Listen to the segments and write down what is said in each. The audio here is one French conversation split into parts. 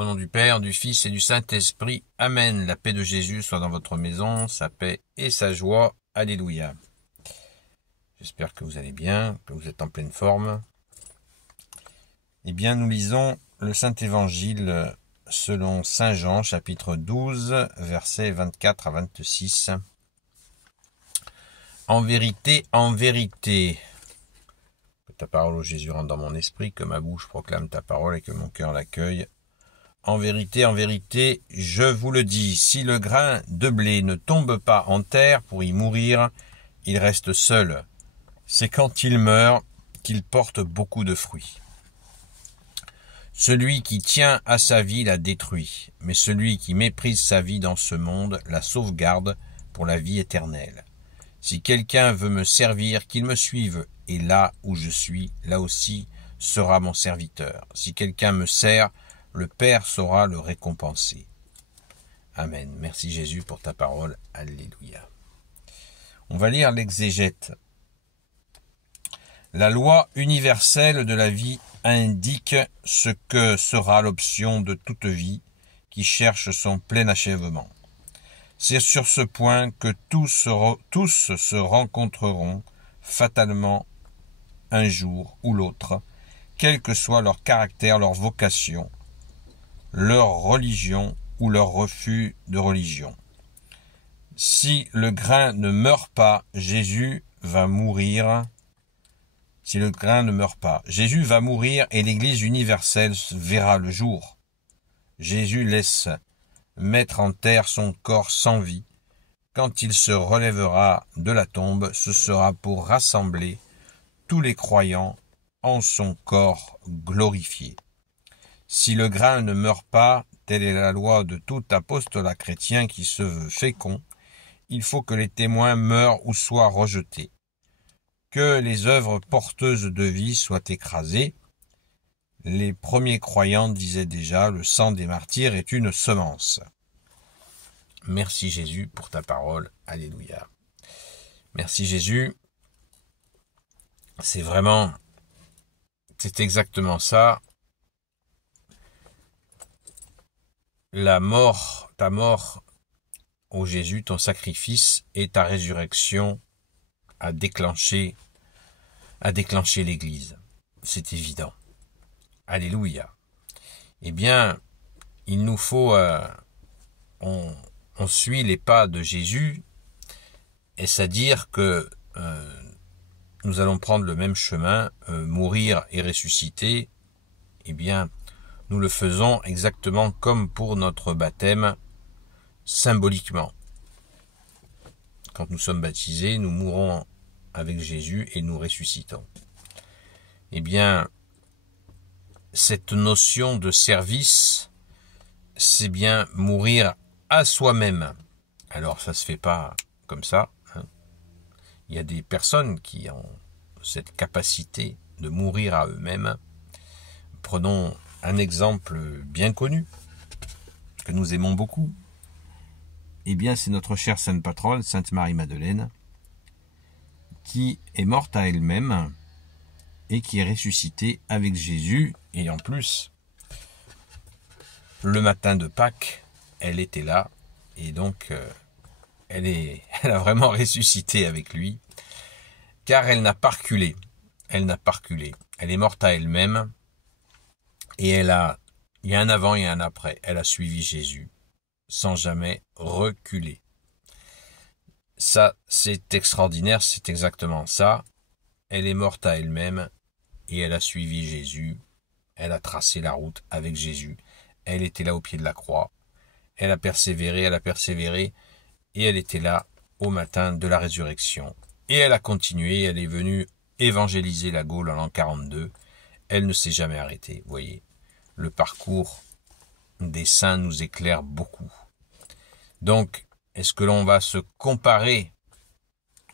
Au nom du Père, du Fils et du Saint-Esprit. Amen. La paix de Jésus soit dans votre maison, sa paix et sa joie. Alléluia. J'espère que vous allez bien, que vous êtes en pleine forme. Eh bien, nous lisons le Saint-Évangile selon Saint Jean, chapitre 12, versets 24 à 26. En vérité, que ta parole, ô Jésus, rentre dans mon esprit, que ma bouche proclame ta parole et que mon cœur l'accueille. En vérité, je vous le dis, si le grain de blé ne tombe pas en terre pour y mourir, il reste seul. C'est quand il meurt qu'il porte beaucoup de fruits. Celui qui tient à sa vie la détruit, mais celui qui méprise sa vie dans ce monde la sauvegarde pour la vie éternelle. Si quelqu'un veut me servir, qu'il me suive, et là où je suis, là aussi sera mon serviteur. Si quelqu'un me sert, le Père saura le récompenser. Amen. Merci Jésus pour ta parole. Alléluia. On va lire l'exégète. La loi universelle de la vie indique ce que sera l'option de toute vie qui cherche son plein achèvement. C'est sur ce point que tous se rencontreront fatalement un jour ou l'autre, quel que soit leur caractère, leur vocation, leur religion ou leur refus de religion. Si le grain ne meurt pas, Jésus va mourir. Si le grain ne meurt pas, Jésus va mourir et l'Église universelle verra le jour. Jésus laisse mettre en terre son corps sans vie. Quand il se relèvera de la tombe, ce sera pour rassembler tous les croyants en son corps glorifié. Si le grain ne meurt pas, telle est la loi de tout apostolat chrétien qui se veut fécond, il faut que les témoins meurent ou soient rejetés, que les œuvres porteuses de vie soient écrasées. Les premiers croyants disaient déjà, le sang des martyrs est une semence. Merci Jésus pour ta parole. Alléluia. Merci Jésus. C'est exactement ça. Ta mort, ô Jésus, ton sacrifice et ta résurrection a déclenché l'Église. C'est évident. Alléluia. Eh bien, il nous faut, on suit les pas de Jésus, et c'est-à-dire que nous allons prendre le même chemin, mourir et ressusciter. Eh bien, nous le faisons exactement comme pour notre baptême, symboliquement. Quand nous sommes baptisés, nous mourons avec Jésus et nous ressuscitons. Eh bien, cette notion de service, c'est bien mourir à soi-même. Alors, ça se fait pas comme ça, hein. Il y a des personnes qui ont cette capacité de mourir à eux-mêmes. Prenons un exemple bien connu, que nous aimons beaucoup. Eh bien, c'est notre chère Sainte Patronne, Sainte Marie-Madeleine, qui est morte à elle-même et qui est ressuscitée avec Jésus. Et en plus, le matin de Pâques, elle était là. Et donc, elle a vraiment ressuscité avec lui. Car elle n'a pas reculé. Elle n'a pas reculé. Elle est morte à elle-même. Et il y a un avant et un après. Elle a suivi Jésus sans jamais reculer. Ça, c'est extraordinaire, c'est exactement ça. Elle est morte à elle-même et elle a suivi Jésus. Elle a tracé la route avec Jésus. Elle était là au pied de la croix. Elle a persévéré et elle était là au matin de la résurrection. Et elle a continué, elle est venue évangéliser la Gaule en l'an 42. Elle ne s'est jamais arrêtée, vous voyez. Le parcours des saints nous éclaire beaucoup. Donc, est-ce que l'on va se comparer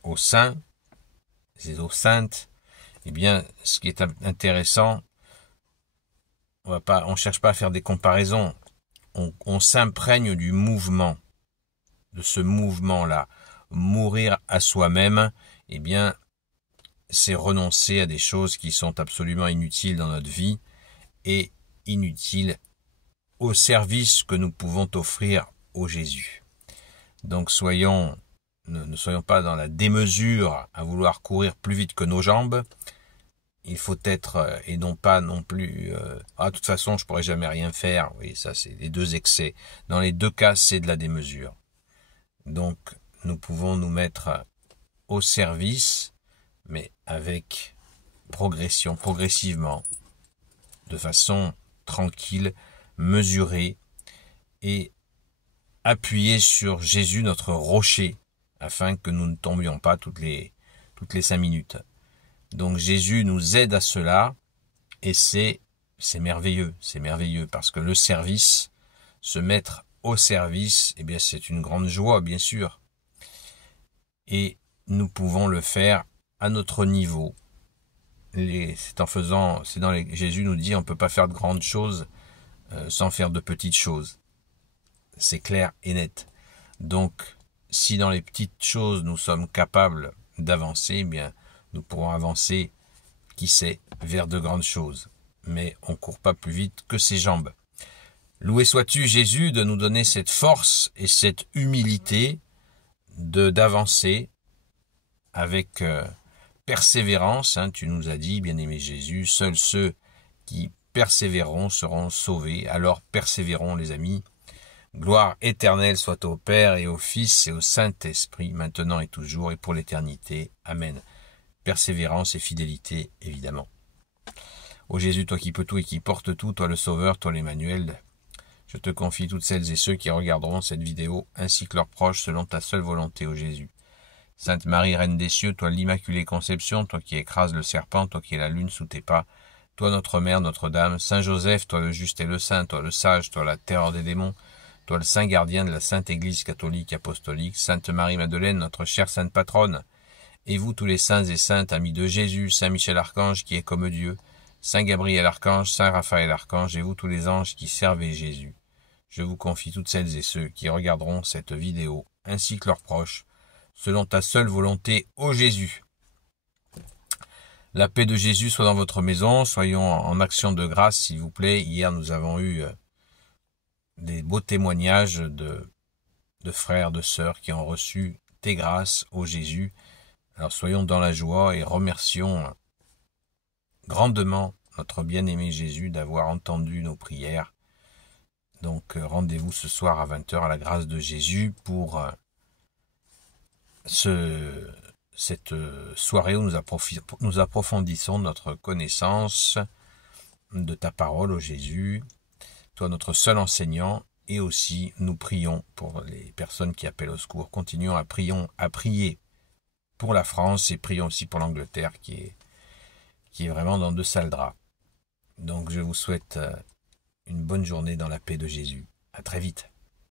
aux saints, aux saintes? Eh bien, ce qui est intéressant, on cherche pas à faire des comparaisons. On s'imprègne du mouvement, de ce mouvement-là. Mourir à soi-même, eh bien, c'est renoncer à des choses qui sont absolument inutiles dans notre vie et inutiles au service que nous pouvons offrir au Jésus. Donc ne soyons pas dans la démesure à vouloir courir plus vite que nos jambes. Il faut être, et non pas non plus, de toute façon je pourrais jamais rien faire. Oui, ça c'est les deux excès. Dans les deux cas, c'est de la démesure. Donc nous pouvons nous mettre au service, mais avec progressivement, de façon tranquille, mesurée, et appuyer sur Jésus, notre rocher, afin que nous ne tombions pas toutes les 5 minutes. Donc Jésus nous aide à cela, et c'est merveilleux, parce que le service, se mettre au service, eh bien c'est une grande joie, bien sûr. Et nous pouvons le faire à notre niveau. Jésus nous dit, on ne peut pas faire de grandes choses sans faire de petites choses. C'est clair et net. Donc, si dans les petites choses nous sommes capables d'avancer, eh bien, nous pourrons avancer, qui sait, vers de grandes choses. Mais on ne court pas plus vite que ses jambes. Loué sois-tu, Jésus, de nous donner cette force et cette humilité d'avancer avec persévérance. Tu nous as dit, bien-aimé Jésus, seuls ceux qui persévéreront seront sauvés. Alors persévérons, les amis. Gloire éternelle soit au Père et au Fils et au Saint-Esprit, maintenant et toujours et pour l'éternité. Amen. Persévérance et fidélité, évidemment. Ô Jésus, toi qui peux tout et qui portes tout, toi le Sauveur, toi l'Emmanuel, je te confie toutes celles et ceux qui regarderont cette vidéo, ainsi que leurs proches, selon ta seule volonté, ô Jésus. Sainte Marie, Reine des cieux, toi l'Immaculée Conception, toi qui écrases le serpent, toi qui es la lune sous tes pas, toi notre Mère, Notre-Dame, Saint Joseph, toi le juste et le saint, toi le sage, toi la terreur des démons, toi le saint gardien de la Sainte Église catholique apostolique, Sainte Marie-Madeleine, notre chère Sainte Patronne, et vous tous les saints et saintes, amis de Jésus, Saint Michel Archange qui est comme Dieu, Saint Gabriel Archange, Saint Raphaël Archange, et vous tous les anges qui servez Jésus. Je vous confie toutes celles et ceux qui regarderont cette vidéo, ainsi que leurs proches, selon ta seule volonté, ô Jésus. La paix de Jésus soit dans votre maison, soyons en action de grâce, s'il vous plaît. Hier, nous avons eu des beaux témoignages de frères, de sœurs qui ont reçu tes grâces, ô Jésus. Alors soyons dans la joie et remercions grandement notre bien-aimé Jésus d'avoir entendu nos prières. Donc rendez-vous ce soir à 20h à la grâce de Jésus pour cette soirée où nous approfondissons notre connaissance de ta parole, ô Jésus, toi notre seul enseignant, et aussi nous prions pour les personnes qui appellent au secours. Continuons à prier pour la France et prions aussi pour l'Angleterre qui est vraiment dans de sales draps. Donc je vous souhaite une bonne journée dans la paix de Jésus. À très vite.